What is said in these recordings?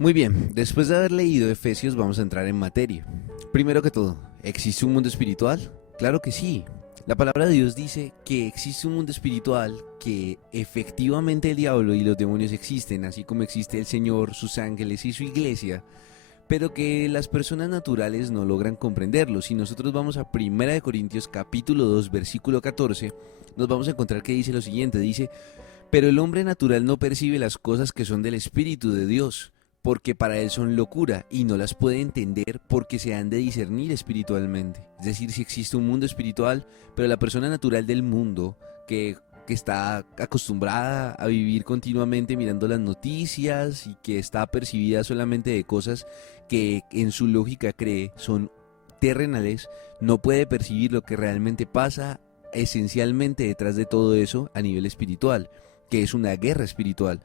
Muy bien, después de haber leído Efesios vamos a entrar en materia. Primero que todo, ¿existe un mundo espiritual? Claro que sí. La palabra de Dios dice que existe un mundo espiritual, que efectivamente el diablo y los demonios existen, así como existe el Señor, sus ángeles y su iglesia, pero que las personas naturales no logran comprenderlo. Si nosotros vamos a 1 Corintios capítulo 2 versículo 14, nos vamos a encontrar que dice lo siguiente, dice: pero el hombre natural no percibe las cosas que son del Espíritu de Dios, porque para él son locura y no las puede entender porque se han de discernir espiritualmente. Es decir, si existe un mundo espiritual, pero la persona natural del mundo que está acostumbrada a vivir continuamente mirando las noticias y que está percibida solamente de cosas que en su lógica cree son terrenales, no puede percibir lo que realmente pasa esencialmente detrás de todo eso a nivel espiritual, que es una guerra espiritual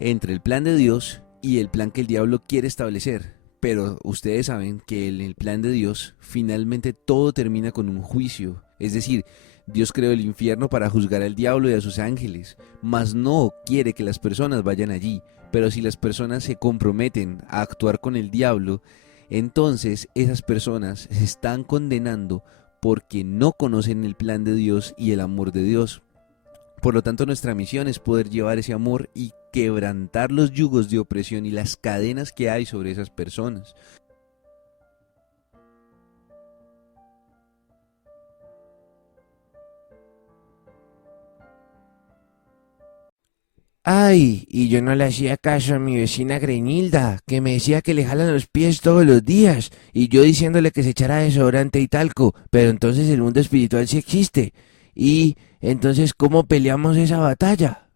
entre el plan de Dios y el plan que el diablo quiere establecer. Pero ustedes saben que en el plan de Dios finalmente todo termina con un juicio. Es decir, Dios creó el infierno para juzgar al diablo y a sus ángeles, mas no quiere que las personas vayan allí. Pero si las personas se comprometen a actuar con el diablo, entonces esas personas se están condenando porque no conocen el plan de Dios y el amor de Dios. Por lo tanto, nuestra misión es poder llevar ese amor y quebrantar los yugos de opresión y las cadenas que hay sobre esas personas. Ay, y yo no le hacía caso a mi vecina Grenilda, que me decía que le jalan los pies todos los días, y yo diciéndole que se echara desodorante y talco, pero entonces el mundo espiritual sí existe. Y entonces, ¿cómo peleamos esa batalla?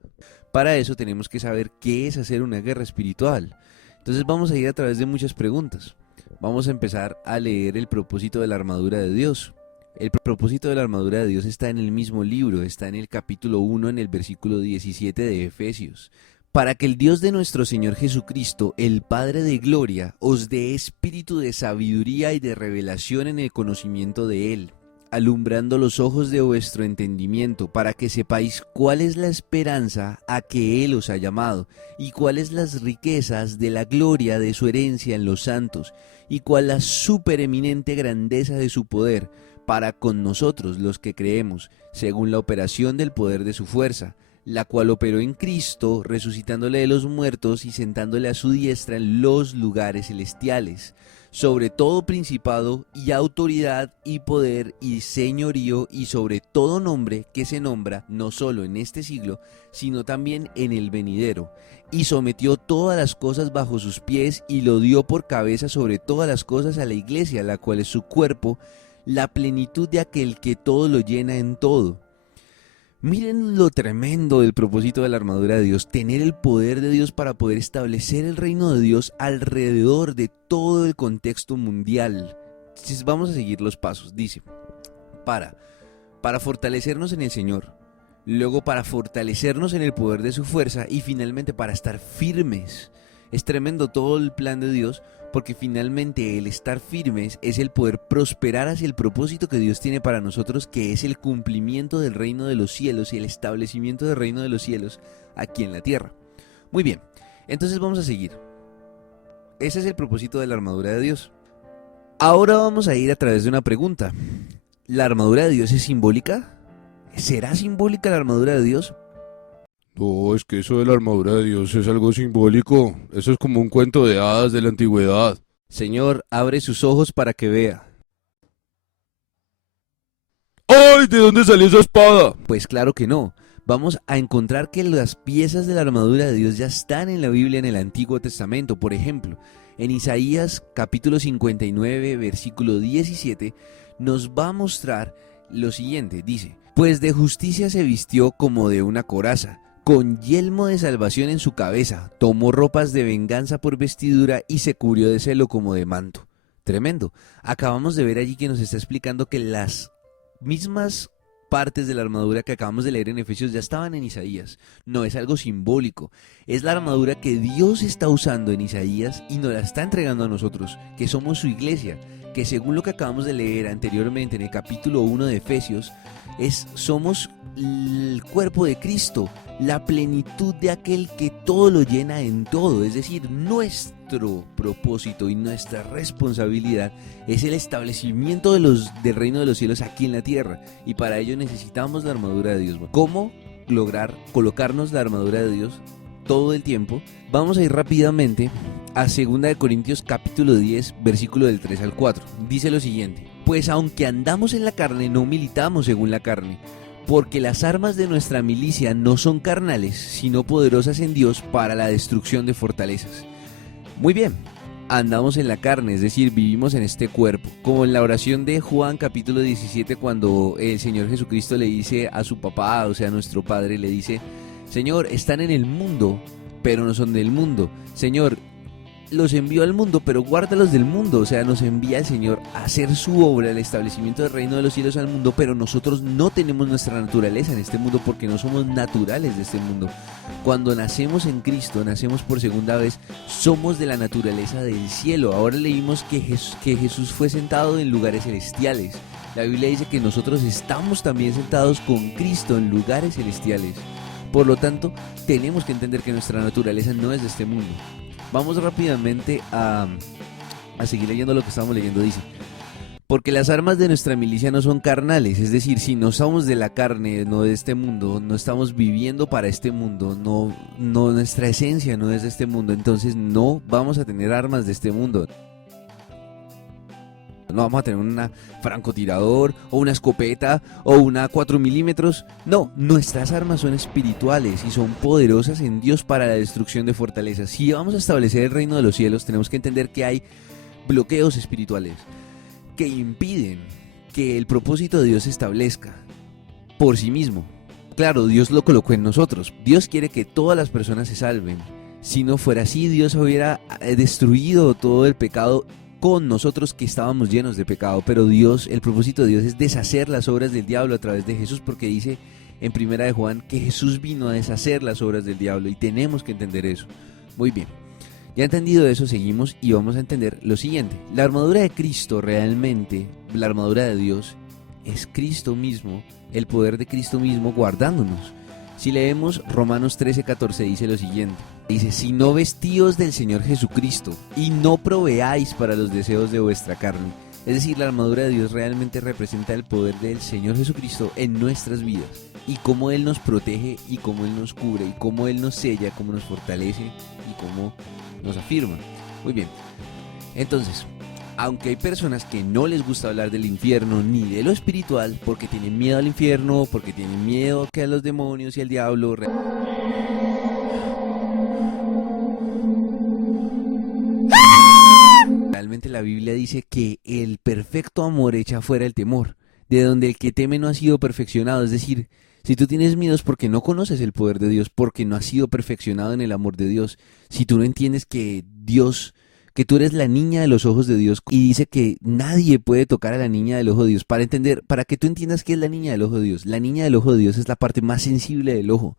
Para eso tenemos que saber qué es hacer una guerra espiritual. Entonces vamos a ir a través de muchas preguntas. Vamos a empezar a leer el propósito de la armadura de Dios. El propósito de la armadura de Dios está en el mismo libro, está en el capítulo 1, en el versículo 17 de Efesios. Para que el Dios de nuestro Señor Jesucristo, el Padre de gloria, os dé espíritu de sabiduría y de revelación en el conocimiento de Él, alumbrando los ojos de vuestro entendimiento, para que sepáis cuál es la esperanza a que Él os ha llamado, y cuáles las riquezas de la gloria de su herencia en los santos, y cuál la supereminente grandeza de su poder, para con nosotros los que creemos, según la operación del poder de su fuerza, la cual operó en Cristo, resucitándole de los muertos y sentándole a su diestra en los lugares celestiales, sobre todo principado y autoridad y poder y señorío y sobre todo nombre que se nombra no solo en este siglo, sino también en el venidero, y sometió todas las cosas bajo sus pies y lo dio por cabeza sobre todas las cosas a la iglesia, la cual es su cuerpo, la plenitud de aquel que todo lo llena en todo. Miren lo tremendo del propósito de la armadura de Dios, tener el poder de Dios para poder establecer el reino de Dios alrededor de todo el contexto mundial. Entonces vamos a seguir los pasos. Dice, para fortalecernos en el Señor, luego para fortalecernos en el poder de su fuerza y finalmente para estar firmes. Es tremendo todo el plan de Dios, porque finalmente el estar firmes es el poder prosperar hacia el propósito que Dios tiene para nosotros, que es el cumplimiento del reino de los cielos y el establecimiento del reino de los cielos aquí en la tierra. Muy bien, entonces vamos a seguir. Ese es el propósito de la armadura de Dios. Ahora vamos a ir a través de una pregunta. ¿La armadura de Dios es simbólica? ¿Será simbólica la armadura de Dios? No, es que eso de la armadura de Dios es algo simbólico. Eso es como un cuento de hadas de la antigüedad. Señor, abre sus ojos para que vea. ¡Ay! ¿De dónde salió esa espada? Pues claro que no. Vamos a encontrar que las piezas de la armadura de Dios ya están en la Biblia en el Antiguo Testamento. Por ejemplo, en Isaías capítulo 59, versículo 17, nos va a mostrar lo siguiente. Dice, pues de justicia se vistió como de una coraza, con yelmo de salvación en su cabeza, tomó ropas de venganza por vestidura y se cubrió de celo como de manto. Tremendo. Acabamos de ver allí que nos está explicando que las mismas partes de la armadura que acabamos de leer en Efesios ya estaban en Isaías. No es algo simbólico, es la armadura que Dios está usando en Isaías y nos la está entregando a nosotros, que somos su iglesia, que según lo que acabamos de leer anteriormente en el capítulo 1 de Efesios, somos el cuerpo de Cristo, la plenitud de aquel que todo lo llena en todo. Es decir, nuestro propósito y nuestra responsabilidad es el establecimiento del reino de los cielos aquí en la tierra, y para ello necesitamos la armadura de Dios. ¿Cómo lograr colocarnos la armadura de Dios todo el tiempo? Vamos a ir rápidamente a 2 Corintios capítulo 10, versículo del 3 al 4. Dice lo siguiente: pues aunque andamos en la carne, no militamos según la carne, porque las armas de nuestra milicia no son carnales, sino poderosas en Dios para la destrucción de fortalezas. Muy bien, andamos en la carne, es decir, vivimos en este cuerpo. Como en la oración de Juan capítulo 17, cuando el Señor Jesucristo le dice a su papá, o sea, a nuestro Padre, le dice: Señor, están en el mundo, pero no son del mundo. Señor, los envió al mundo, pero guárdalos del mundo. O sea, nos envía el Señor a hacer su obra, el establecimiento del reino de los cielos al mundo, pero nosotros no tenemos nuestra naturaleza en este mundo porque no somos naturales de este mundo. Cuando nacemos en Cristo, nacemos por segunda vez, somos de la naturaleza del cielo. Ahora leímos que Jesús fue sentado en lugares celestiales. La Biblia dice que nosotros estamos también sentados con Cristo en lugares celestiales. Por lo tanto, tenemos que entender que nuestra naturaleza no es de este mundo. Vamos rápidamente a seguir leyendo lo que estamos leyendo. Dice: porque las armas de nuestra milicia no son carnales, es decir, si no somos de la carne, no de este mundo, no estamos viviendo para este mundo, no nuestra esencia no es de este mundo, entonces no vamos a tener armas de este mundo. No vamos a tener una francotirador o una escopeta o una 4 milímetros. No, nuestras armas son espirituales y son poderosas en Dios para la destrucción de fortalezas. Si vamos a establecer el reino de los cielos, tenemos que entender que hay bloqueos espirituales que impiden que el propósito de Dios se establezca por sí mismo. Claro, Dios lo colocó en nosotros. Dios quiere que todas las personas se salven. Si no fuera así, Dios hubiera destruido todo el pecado con nosotros que estábamos llenos de pecado. Pero Dios, el propósito de Dios es deshacer las obras del diablo a través de Jesús, porque dice en 1 Juan que Jesús vino a deshacer las obras del diablo, y tenemos que entender eso. Muy bien, ya entendido eso, seguimos y vamos a entender lo siguiente. La armadura de Cristo, realmente la armadura de Dios, es Cristo mismo, el poder de Cristo mismo guardándonos. Si leemos Romanos 13:14, dice lo siguiente: dice: si no vestíos del Señor Jesucristo y no proveáis para los deseos de vuestra carne. Es decir, la armadura de Dios realmente representa el poder del Señor Jesucristo en nuestras vidas, y cómo Él nos protege, y cómo Él nos cubre, y cómo Él nos sella, cómo nos fortalece y cómo nos afirma. Muy bien, entonces, aunque hay personas que no les gusta hablar del infierno ni de lo espiritual porque tienen miedo al infierno, porque tienen miedo que a los demonios y al diablo, realmente la Biblia dice que el perfecto amor echa fuera el temor, de donde el que teme no ha sido perfeccionado. Es decir, si tú tienes miedo es porque no conoces el poder de Dios, porque no has sido perfeccionado en el amor de Dios. Si tú no entiendes que tú eres la niña de los ojos de Dios, y dice que nadie puede tocar a la niña del ojo de Dios. Para que tú entiendas qué es la niña del ojo de Dios. La niña del ojo de Dios es la parte más sensible del ojo.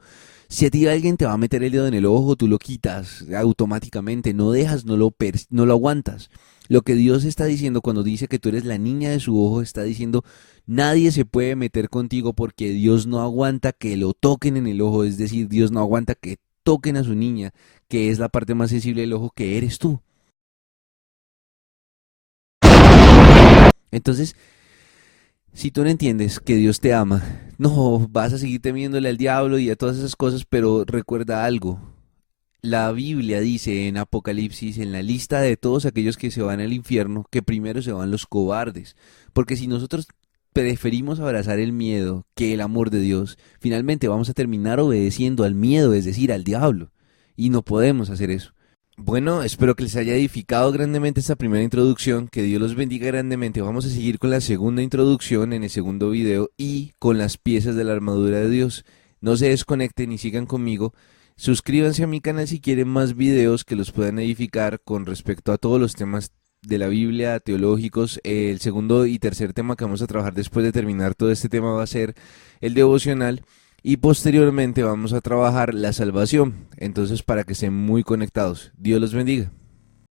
Si a ti alguien te va a meter el dedo en el ojo, tú lo quitas automáticamente, no dejas, no lo aguantas. Lo que Dios está diciendo cuando dice que tú eres la niña de su ojo, está diciendo: nadie se puede meter contigo, porque Dios no aguanta que lo toquen en el ojo. Es decir, Dios no aguanta que toquen a su niña, que es la parte más sensible del ojo, que eres tú. Entonces, si tú no entiendes que Dios te ama, no vas a seguir temiéndole al diablo y a todas esas cosas. Pero recuerda algo: la Biblia dice en Apocalipsis, en la lista de todos aquellos que se van al infierno, que primero se van los cobardes. Porque si nosotros preferimos abrazar el miedo que el amor de Dios, finalmente vamos a terminar obedeciendo al miedo, es decir, al diablo. Y no podemos hacer eso. Bueno, espero que les haya edificado grandemente esta primera introducción. Que Dios los bendiga grandemente. Vamos a seguir con la segunda introducción en el segundo video y con las piezas de la armadura de Dios. No se desconecten y sigan conmigo. Suscríbanse a mi canal si quieren más videos que los puedan edificar con respecto a todos los temas de la Biblia, teológicos. El segundo y tercer tema que vamos a trabajar después de terminar todo este tema va a ser el devocional. Y posteriormente vamos a trabajar la salvación. Entonces, para que estén muy conectados. Dios los bendiga.